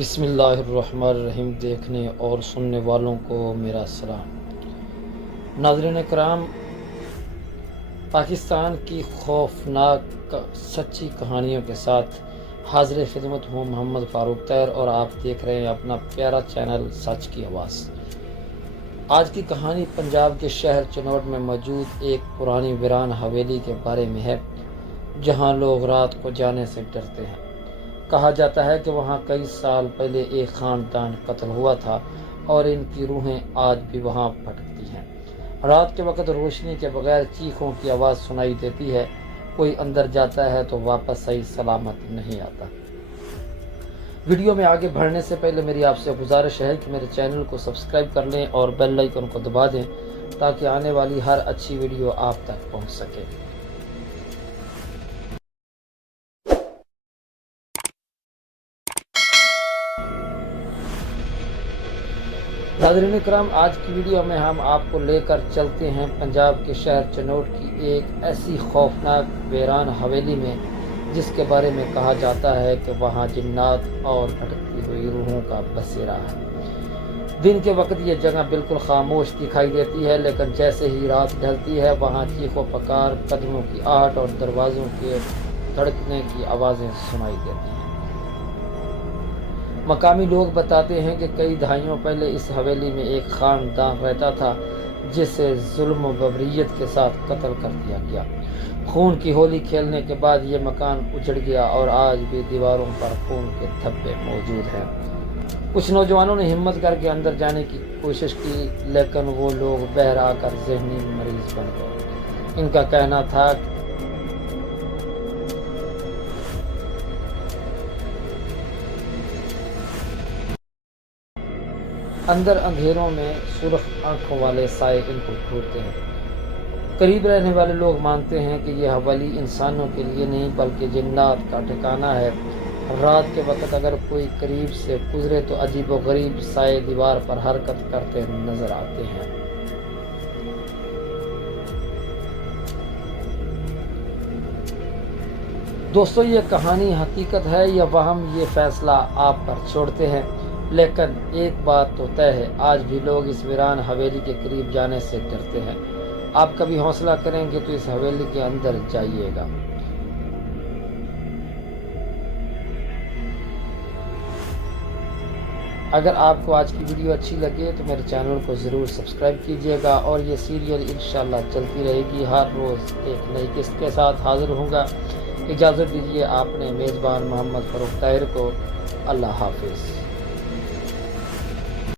بسم اللہ الرحمن الرحیم۔ دیکھنے اور سننے والوں کو میرا سلام۔ ناظرین کرام، پاکستان کی خوفناک سچی کہانیوں کے ساتھ حاضر خدمت ہوں محمد فاروق طاہر، اور آپ دیکھ رہے ہیں اپنا پیارا چینل سچ کی آواز۔ آج کی کہانی پنجاب کے شہر چنوٹ میں موجود ایک پرانی ویران حویلی کے بارے میں ہے، جہاں لوگ رات کو جانے سے ڈرتے ہیں۔ کہا جاتا ہے کہ وہاں کئی سال پہلے ایک خاندان قتل ہوا تھا اور ان کی روحیں آج بھی وہاں بھٹکتی ہیں۔ رات کے وقت روشنی کے بغیر چیخوں کی آواز سنائی دیتی ہے۔ کوئی اندر جاتا ہے تو واپس صحیح سلامت نہیں آتا۔ ویڈیو میں آگے بڑھنے سے پہلے میری آپ سے گزارش ہے کہ میرے چینل کو سبسکرائب کر لیں اور بیل آئیکن کو دبا دیں تاکہ آنے والی ہر اچھی ویڈیو آپ تک پہنچ سکے۔ ناظرین کرام، آج کی ویڈیو میں ہم آپ کو لے کر چلتے ہیں پنجاب کے شہر چنوٹ کی ایک ایسی خوفناک ویران حویلی میں، جس کے بارے میں کہا جاتا ہے کہ وہاں جنات اور بھٹکتی ہوئی روحوں کا بسیرا ہے۔ دن کے وقت یہ جگہ بالکل خاموش دکھائی دیتی ہے، لیکن جیسے ہی رات ڈھلتی ہے وہاں چیخ و پکار، قدموں کی آہٹ اور دروازوں کے دھڑکنے کی آوازیں سنائی دیتی ہیں۔ مقامی لوگ بتاتے ہیں کہ کئی دہائیوں پہلے اس حویلی میں ایک خاندان رہتا تھا جسے ظلم و بربریت کے ساتھ قتل کر دیا گیا۔ خون کی ہولی کھیلنے کے بعد یہ مکان اجڑ گیا اور آج بھی دیواروں پر خون کے دھبے موجود ہیں۔ کچھ نوجوانوں نے ہمت کر کے اندر جانے کی کوشش کی، لیکن وہ لوگ بہرا کر ذہنی مریض بن گئے۔ ان کا کہنا تھا اندر اندھیروں میں سرخ آنکھوں والے سائے ان کو گھورتے ہیں۔ قریب رہنے والے لوگ مانتے ہیں کہ یہ حویلی انسانوں کے لیے نہیں بلکہ جنات کا ٹھکانہ ہے۔ رات کے وقت اگر کوئی قریب سے گزرے تو عجیب و غریب سائے دیوار پر حرکت کرتے نظر آتے ہیں۔ دوستو، یہ کہانی حقیقت ہے یا وہم، یہ فیصلہ آپ پر چھوڑتے ہیں، لیکن ایک بات تو طے ہے، آج بھی لوگ اس ویران حویلی کے قریب جانے سے ڈرتے ہیں۔ آپ کبھی حوصلہ کریں گے تو اس حویلی کے اندر جائیے گا۔ اگر آپ کو آج کی ویڈیو اچھی لگے تو میرے چینل کو ضرور سبسکرائب کیجیے گا، اور یہ سیریل انشاءاللہ چلتی رہے گی۔ ہر روز ایک نئی قسط کے ساتھ حاضر ہوں گا۔ اجازت دیجیے، آپ نے میزبان محمد فاروق طاہر کو۔ اللہ حافظ۔